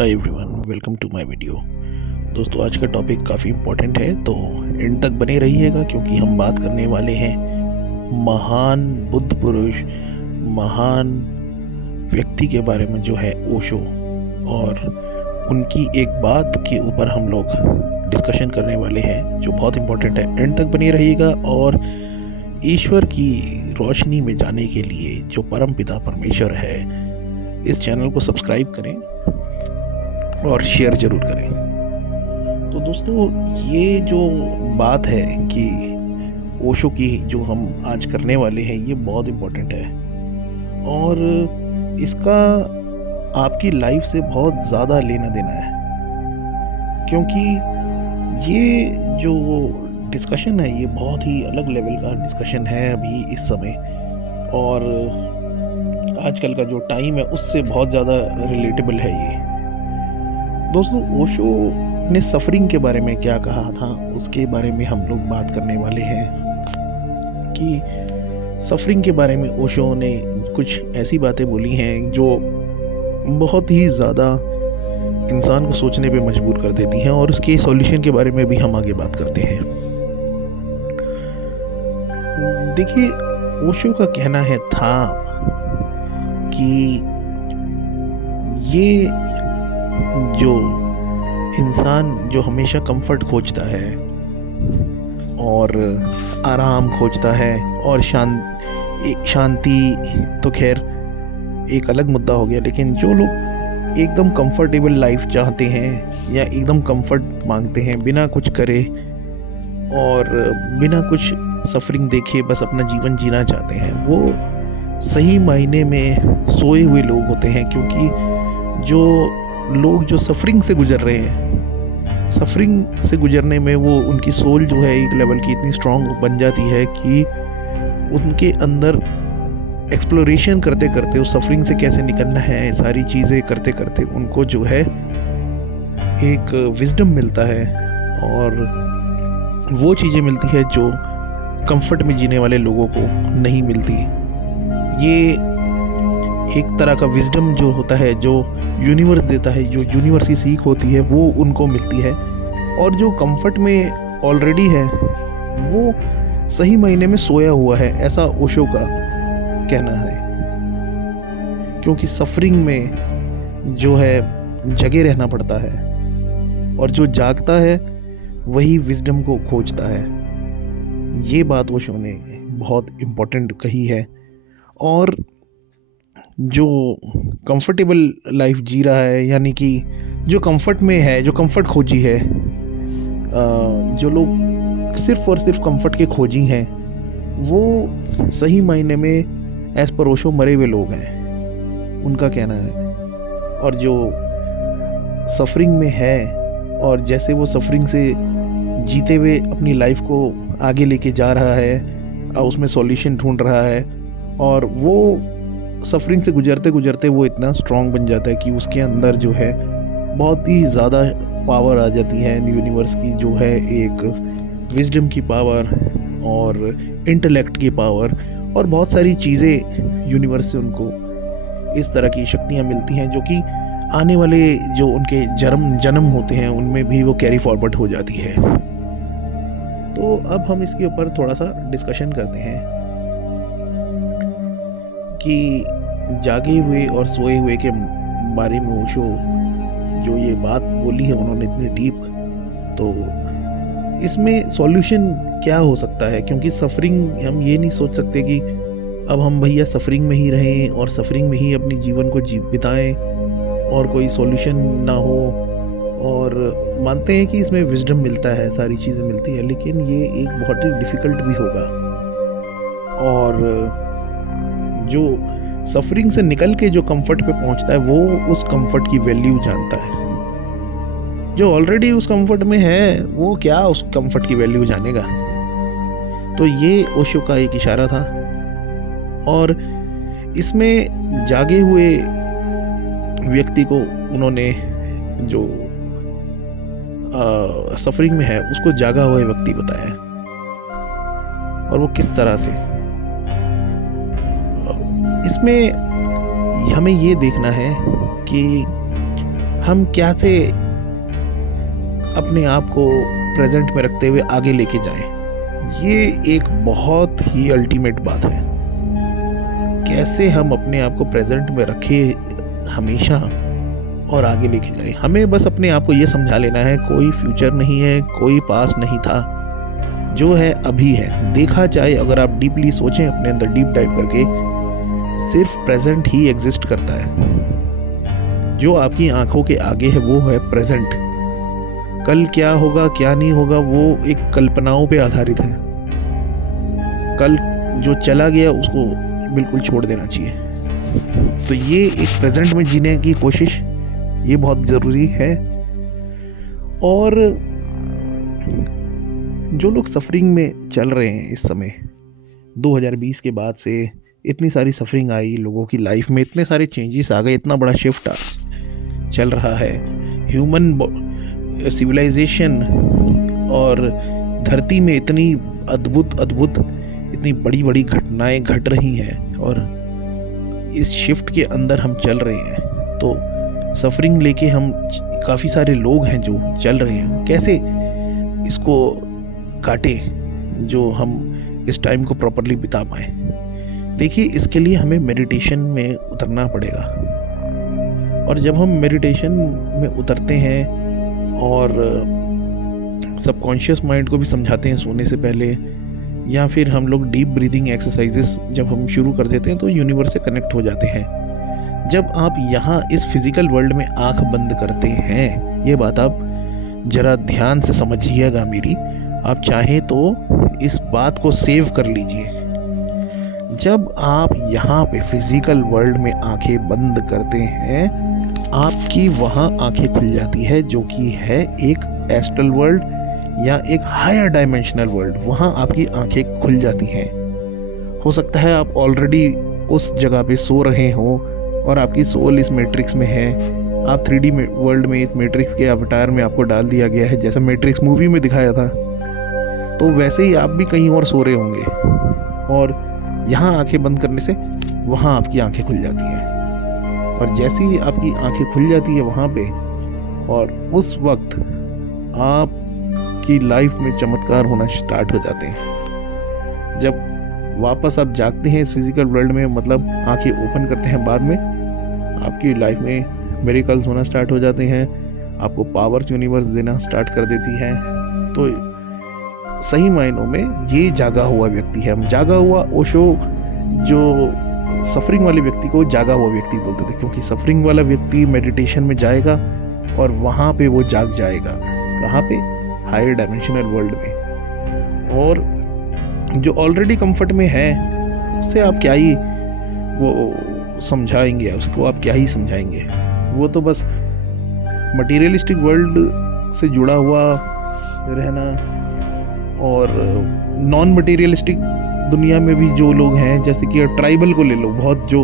Hi everyone, welcome to my video. दोस्तों, आज का टॉपिक काफ़ी इम्पोर्टेंट है, तो एंड तक बने रहिएगा क्योंकि हम बात करने वाले हैं महान बुद्ध पुरुष, महान व्यक्ति के बारे में जो है ओशो। और उनकी एक बात के ऊपर हम लोग डिस्कशन करने वाले हैं जो बहुत इम्पोर्टेंट है। एंड तक बने रहिएगा और ईश्वर की रोशनी में जाने के लिए जो परम पिता परमेश्वर है, इस चैनल को सब्सक्राइब करें और शेयर ज़रूर करें। तो दोस्तों, ये जो बात है कि ओशो की जो हम आज करने वाले हैं, ये बहुत इम्पोर्टेंट है और इसका आपकी लाइफ से बहुत ज़्यादा लेना देना है, क्योंकि ये जो डिस्कशन है ये बहुत ही अलग लेवल का डिस्कशन है अभी इस समय। और आजकल का जो टाइम है उससे बहुत ज़्यादा रिलेटेबल है ये। दोस्तों, ओशो ने सफ़रिंग के बारे में क्या कहा था, उसके बारे में हम लोग बात करने वाले हैं कि सफ़रिंग के बारे में ओशो ने कुछ ऐसी बातें बोली हैं जो बहुत ही ज़्यादा इंसान को सोचने पे मजबूर कर देती हैं, और उसके सॉल्यूशन के बारे में भी हम आगे बात करते हैं। देखिए, ओशो का कहना है था कि ये जो इंसान जो हमेशा कंफर्ट खोजता है और आराम खोजता है और शांति, तो खैर एक अलग मुद्दा हो गया, लेकिन जो लोग एकदम कंफर्टेबल लाइफ चाहते हैं या एकदम कंफर्ट मांगते हैं, बिना कुछ करे और बिना कुछ सफरिंग देखे बस अपना जीवन जीना चाहते हैं, वो सही मायने में सोए हुए लोग होते हैं। क्योंकि जो लोग जो सफरिंग से गुजर रहे हैं, सफरिंग से गुजरने में वो उनकी सोल जो है एक लेवल की इतनी स्ट्रांग बन जाती है कि उनके अंदर एक्सप्लोरेशन करते करते उस सफरिंग से कैसे निकलना है, सारी चीज़ें करते करते उनको जो है एक विजडम मिलता है, और वो चीज़ें मिलती है जो कंफर्ट में जीने वाले लोगों को नहीं मिलती। ये एक तरह का विजडम जो होता है, जो यूनिवर्स देता है, जो यूनिवर्स की सीख होती है, वो उनको मिलती है। और जो कंफर्ट में ऑलरेडी है वो सही मायने में सोया हुआ है, ऐसा ओशो का कहना है। क्योंकि सफरिंग में जो है जगे रहना पड़ता है, और जो जागता है वही विजडम को खोजता है। ये बात ओशो ने बहुत इम्पोर्टेंट कही है। और जो कंफर्टेबल लाइफ जी रहा है, यानी कि जो कंफर्ट में है, जो कंफर्ट खोजी है, जो लोग सिर्फ और सिर्फ कंफर्ट के खोजी हैं, वो सही मायने में एज पर ओशो मरे हुए लोग हैं, उनका कहना है। और जो सफरिंग में है और जैसे वो सफरिंग से जीते हुए अपनी लाइफ को आगे लेके जा रहा है, उसमें सॉल्यूशन ढूंढ रहा है, और वो सफरिंग से गुजरते गुजरते वो इतना स्ट्रांग बन जाता है कि उसके अंदर जो है बहुत ही ज़्यादा पावर आ जाती है यूनिवर्स की, जो है एक विजडम की पावर और इंटेलेक्ट की पावर, और बहुत सारी चीज़ें यूनिवर्स से उनको इस तरह की शक्तियाँ मिलती हैं जो कि आने वाले जो उनके जन्म होते हैं उनमें भी वो कैरी फॉरवर्ड हो जाती है। तो अब हम इसके ऊपर थोड़ा सा डिस्कशन करते हैं कि जागे हुए और सोए हुए के बारे में ओशो जो ये बात बोली है उन्होंने इतनी डीप, तो इसमें सॉल्यूशन क्या हो सकता है? क्योंकि सफरिंग, हम ये नहीं सोच सकते कि अब हम भैया सफरिंग में ही रहें और सफरिंग में ही अपने जीवन को बिताएं और कोई सॉल्यूशन ना हो। और मानते हैं कि इसमें विजडम मिलता है, सारी चीज़ें मिलती हैं, लेकिन ये एक बहुत ही डिफ़िकल्ट भी होगा। और जो सफरिंग से निकल के जो कंफर्ट पे पहुंचता है वो उस कंफर्ट की वैल्यू जानता है। जो ऑलरेडी उस कंफर्ट में है वो क्या उस कंफर्ट की वैल्यू जानेगा? तो ये ओशो का एक इशारा था। और इसमें जागे हुए व्यक्ति को उन्होंने जो सफरिंग में है उसको जागा हुआ व्यक्ति बताया, और वो किस तरह से। इसमें हमें ये देखना है कि हम क्या से अपने आप को प्रेजेंट में रखते हुए आगे लेके जाएं। ये एक बहुत ही अल्टीमेट बात है। कैसे हम अपने आप को प्रेजेंट में रखें हमेशा और आगे लेके जाएं। हमें बस अपने आप को ये समझा लेना है, कोई फ्यूचर नहीं है, कोई पास्ट नहीं था, जो है अभी है। देखा जाए, अगर आप डीपली सोचें, अपने अंदर डीप डाइव करके, सिर्फ प्रेजेंट ही एग्जिस्ट करता है। जो आपकी आंखों के आगे है वो है प्रेजेंट। कल क्या होगा क्या नहीं होगा वो एक कल्पनाओं पे आधारित है। कल जो चला गया उसको बिल्कुल छोड़ देना चाहिए। तो ये एक प्रेजेंट में जीने की कोशिश, ये बहुत ज़रूरी है। और जो लोग सफरिंग में चल रहे हैं इस समय, 2020 के बाद से इतनी सारी सफरिंग आई लोगों की लाइफ में, इतने सारे चेंजेस आ गए, इतना बड़ा शिफ्ट चल रहा है। ह्यूमन सिविलाइजेशन और धरती में इतनी अद्भुत इतनी बड़ी बड़ी घटनाएं घट रही हैं और इस शिफ्ट के अंदर हम चल रहे हैं। तो सफरिंग लेके हम काफ़ी सारे लोग हैं जो चल रहे हैं। कैसे इसको काटें जो हम इस टाइम को प्रॉपरली बिता पाएँ। देखिए, इसके लिए हमें मेडिटेशन में उतरना पड़ेगा। और जब हम मेडिटेशन में उतरते हैं और सबकॉन्शियस माइंड को भी समझाते हैं सोने से पहले, या फिर हम लोग डीप ब्रीदिंग एक्सरसाइजेस जब हम शुरू कर देते हैं तो यूनिवर्स से कनेक्ट हो जाते हैं। जब आप यहाँ इस फिजिकल वर्ल्ड में आंख बंद करते हैं, ये बात आप ज़रा ध्यान से समझिएगा मेरी, आप चाहें तो इस बात को सेव कर लीजिए। जब आप यहाँ पे फिजिकल वर्ल्ड में आंखें बंद करते हैं, आपकी वहाँ आंखें खुल जाती है, जो कि है एक एस्ट्रल वर्ल्ड या एक हायर डायमेंशनल वर्ल्ड। वहाँ आपकी आंखें खुल जाती हैं। हो सकता है आप ऑलरेडी उस जगह पे सो रहे हो और आपकी सोल इस मैट्रिक्स में है। आप 3D वर्ल्ड में, इस मैट्रिक्स के अवतार में आपको डाल दिया गया है, जैसा मैट्रिक्स मूवी में दिखाया था। तो वैसे ही आप भी कहीं और सो रहे होंगे और यहाँ आंखें बंद करने से वहाँ आपकी आंखें खुल जाती हैं। और जैसे ही आपकी आंखें खुल जाती है वहाँ पे, और उस वक्त आपकी लाइफ में चमत्कार होना स्टार्ट हो जाते हैं। जब वापस आप जागते हैं इस फिजिकल वर्ल्ड में, मतलब आंखें ओपन करते हैं बाद में, आपकी लाइफ में मिरेकल्स होना स्टार्ट हो जाते हैं। आपको पावर्स यूनिवर्स देना स्टार्ट कर देती है। तो सही मायनों में ये जागा हुआ व्यक्ति है। हम जागा हुआ, ओशो जो सफरिंग वाले व्यक्ति को जागा हुआ व्यक्ति बोलते थे, क्योंकि सफरिंग वाला व्यक्ति मेडिटेशन में जाएगा और वहाँ पे वो जाग जाएगा। कहाँ पे? हायर डायमेंशनल वर्ल्ड में। और जो ऑलरेडी कंफर्ट में है उससे आप क्या ही वो समझाएंगे, उसको आप क्या ही समझाएंगे। वो तो बस मटीरियलिस्टिक वर्ल्ड से जुड़ा हुआ रहना, और नॉन मटीरियलिस्टिक दुनिया में भी जो लोग हैं, जैसे कि ट्राइबल को ले लो, बहुत जो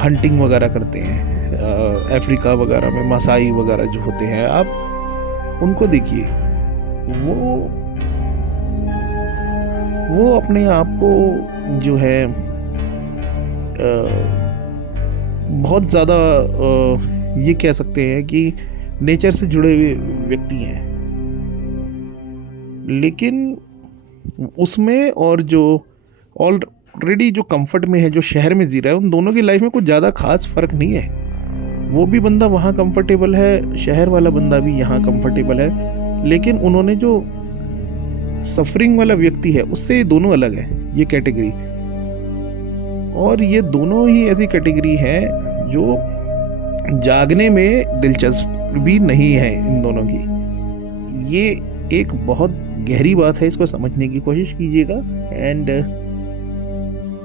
हंटिंग वगैरह करते हैं अफ्रीका वगैरह में, मसाई वगैरह जो होते हैं, आप उनको देखिए, वो अपने आप को जो है बहुत ज़्यादा ये कह सकते हैं कि नेचर से जुड़े हुए व्यक्ति हैं। लेकिन उसमें और जो ऑलरेडी जो कंफर्ट में है, जो शहर में जी रहा है, उन दोनों की लाइफ में कुछ ज़्यादा खास फ़र्क नहीं है। वो भी बंदा वहाँ कंफर्टेबल है, शहर वाला बंदा भी यहाँ कंफर्टेबल है। लेकिन उन्होंने जो सफरिंग वाला व्यक्ति है उससे ये दोनों अलग है, ये कैटेगरी। और ये दोनों ही ऐसी कैटेगरी है जो जागने में दिलचस्प भी नहीं है इन दोनों की। ये एक बहुत गहरी बात है, इसको समझने की कोशिश कीजिएगा। एंड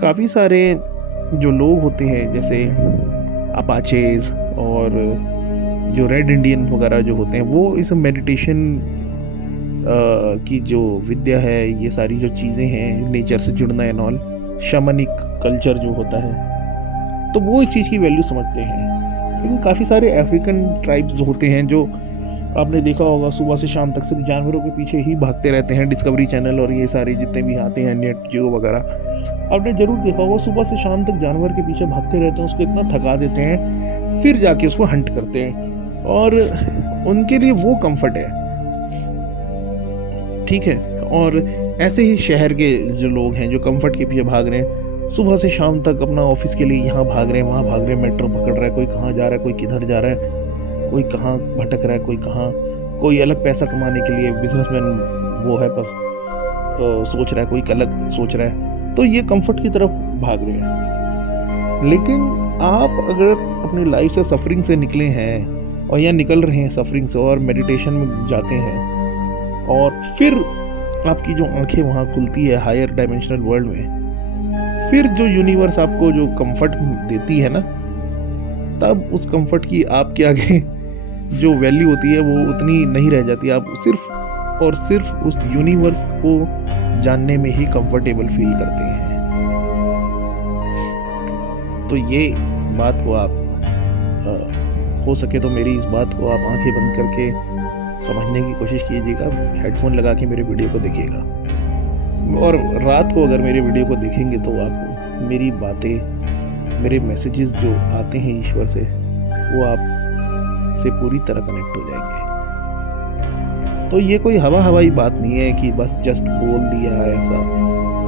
काफ़ी सारे जो लोग होते हैं, जैसे अपाचेज और जो रेड इंडियन वगैरह जो होते हैं, वो इस मेडिटेशन की जो विद्या है, ये सारी जो चीज़ें हैं, नेचर से जुड़ना एंड ऑल, शमनिक कल्चर जो होता है, तो वो इस चीज़ की वैल्यू समझते हैं। लेकिन काफ़ी सारे अफ्रीकन ट्राइब्स होते हैं जो आपने देखा होगा सुबह से शाम तक सिर्फ जानवरों के पीछे ही भागते रहते हैं। डिस्कवरी चैनल और ये सारे जितने भी आते हैं, नेट जियो वगैरह, आपने ज़रूर देखा होगा, सुबह से शाम तक जानवर के पीछे भागते रहते हैं, उसको इतना थका देते हैं, फिर जाके उसको हंट करते हैं। और उनके लिए वो कंफर्ट है, ठीक है। और ऐसे ही शहर के जो लोग हैं जो कंफर्ट के पीछे भाग रहे हैं, सुबह से शाम तक अपना ऑफिस के लिए यहाँ भाग रहे हैं वहाँ भाग रहे हैं, मेट्रो पकड़ रहा है, कोई कहाँ जा रहा है, कोई किधर जा रहा है, कोई कहाँ भटक रहा है, कोई कहाँ, कोई अलग पैसा कमाने के लिए बिजनेसमैन वो है बस सोच रहा है, कोई अलग सोच रहा है, तो ये कंफर्ट की तरफ भाग रहे हैं। लेकिन आप अगर अपनी लाइफ से सफरिंग से निकले हैं और या निकल रहे हैं सफरिंग से और मेडिटेशन में जाते हैं और फिर आपकी जो आंखें वहाँ खुलती है हायर डायमेंशनल वर्ल्ड में, फिर जो यूनिवर्स आपको जो कंफर्ट देती है ना, तब उस कंफर्ट की आपके आगे जो वैल्यू होती है वो उतनी नहीं रह जाती। आप सिर्फ और सिर्फ उस यूनिवर्स को जानने में ही कंफर्टेबल फील करते हैं। तो ये बात को आप हो सके तो मेरी इस बात को आप आंखें बंद करके समझने की कोशिश कीजिएगा, हेडफोन लगा के मेरे वीडियो को देखिएगा, और रात को अगर मेरे वीडियो को देखेंगे तो आपको मेरी बातें, मेरे मैसेजेस जो आते हैं ईश्वर से, वो आप से पूरी तरह कनेक्ट हो जाएंगे। तो ये कोई हवाई बात नहीं है कि बस जस्ट बोल दिया ऐसा,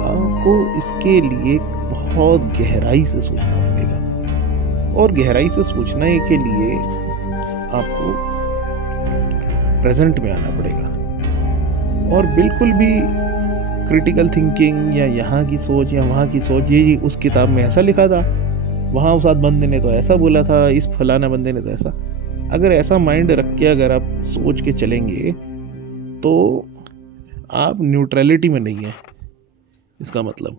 आपको इसके लिए बहुत गहराई से सोचना पड़ेगा, और गहराई से सोचने के लिए आपको प्रेजेंट में आना पड़ेगा, और बिल्कुल भी क्रिटिकल थिंकिंग या यहाँ की सोच या वहाँ की सोच, ये उस किताब में ऐसा लिखा था, वहाँ उस बंदे ने तो ऐसा बोला था, इस फलाना बंदे ने तो ऐसा, अगर ऐसा माइंड रख के अगर आप सोच के चलेंगे तो आप न्यूट्रलिटी में नहीं है, इसका मतलब।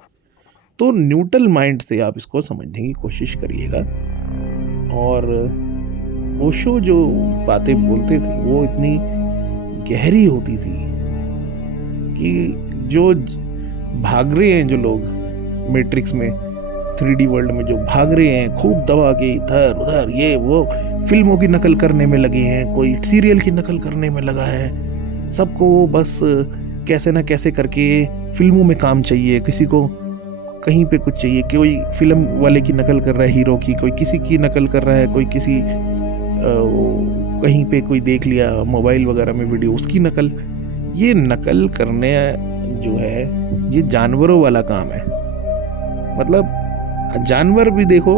तो न्यूट्रल माइंड से आप इसको समझने की कोशिश करिएगा। और ओशो जो बातें बोलते थे वो इतनी गहरी होती थी कि जो भाग रहे हैं जो लोग मैट्रिक्स में 3D वर्ल्ड में जो भाग रहे हैं खूब दबा के इधर उधर ये वो, फिल्मों की नकल करने में लगे हैं, कोई सीरियल की नकल करने में लगा है, सबको बस कैसे ना कैसे करके फिल्मों में काम चाहिए, किसी को कहीं पे कुछ चाहिए, कोई फिल्म वाले की नकल कर रहा है हीरो की, कोई किसी की नकल कर रहा है, कोई किसी कहीं पे कोई देख लिया मोबाइल वगैरह में वीडियो, उसकी नकल। ये नकल करने जो है ये जानवरों वाला काम है। मतलब जानवर भी देखो,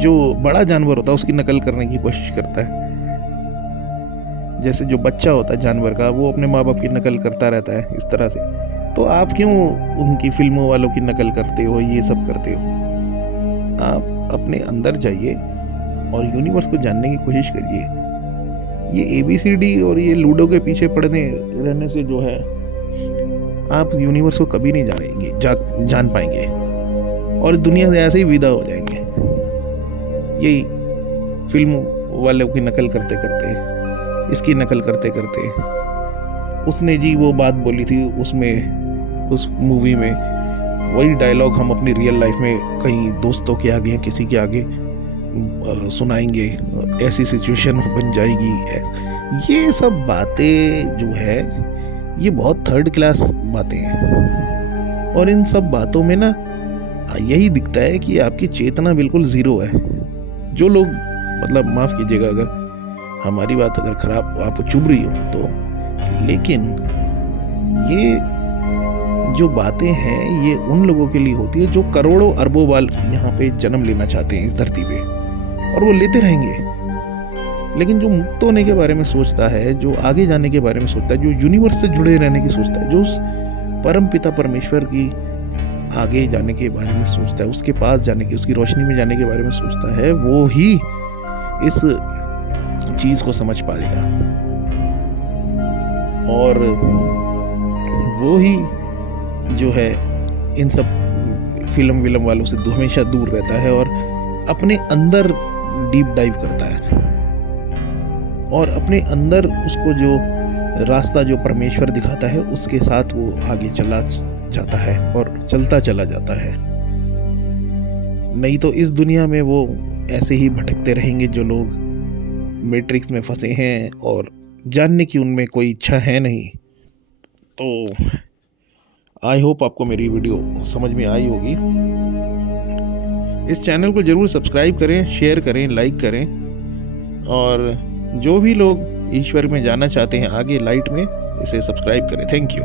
जो बड़ा जानवर होता है उसकी नकल करने की कोशिश करता है, जैसे जो बच्चा होता है जानवर का वो अपने माँ बाप की नकल करता रहता है, इस तरह से। तो आप क्यों उनकी फिल्मों वालों की नकल करते हो, ये सब करते हो? आप अपने अंदर जाइए और यूनिवर्स को जानने की कोशिश करिए। ये ABCD और ये लूडो के पीछे पड़ने रहने से जो है आप यूनिवर्स को कभी नहीं जानेंगे, जान पाएंगे, और दुनिया से ऐसे ही विदा हो जाएंगे। यही फिल्म वालों की नकल करते करते, इसकी नकल करते करते, उसने जी वो बात बोली थी उसमें, उस मूवी में, वही डायलॉग हम अपनी रियल लाइफ में कहीं दोस्तों के आगे किसी के आगे सुनाएंगे, ऐसी सिचुएशन बन जाएगी। ये सब बातें जो है ये बहुत थर्ड क्लास बातें हैं, और इन सब बातों में ना यही दिखता है कि आपकी चेतना बिल्कुल ज़ीरो है। जो लोग, मतलब माफ़ कीजिएगा अगर हमारी बात अगर खराब आपको चुभ रही हो तो, लेकिन ये जो बातें हैं ये उन लोगों के लिए होती है जो करोड़ों अरबों बार यहाँ पे जन्म लेना चाहते हैं इस धरती पे, और वो लेते रहेंगे। लेकिन जो मुक्त होने के बारे में सोचता है, जो आगे जाने के बारे में सोचता है, जो यूनिवर्स से जुड़े रहने की सोचता है, जो उस परम पिता परमेश्वर की आगे जाने के बारे में सोचता है, उसके पास जाने की, उसकी रोशनी में जाने के बारे में सोचता है, वो ही इस चीज़ को समझ पाएगा, और वो ही जो है इन सब फिल्म विलम वालों से हमेशा दूर रहता है और अपने अंदर डीप डाइव करता है, और अपने अंदर उसको जो रास्ता जो परमेश्वर दिखाता है उसके साथ वो आगे चला जाता है और चलता चला जाता है। नहीं तो इस दुनिया में वो ऐसे ही भटकते रहेंगे जो लोग मैट्रिक्स में फंसे हैं और जानने की उनमें कोई इच्छा है नहीं। तो आई होप आपको मेरी वीडियो समझ में आई होगी। इस चैनल को ज़रूर सब्सक्राइब करें, शेयर करें, लाइक करें, और जो भी लोग ईश्वर में जाना चाहते हैं आगे लाइट में, इसे सब्सक्राइब करें। Thank you.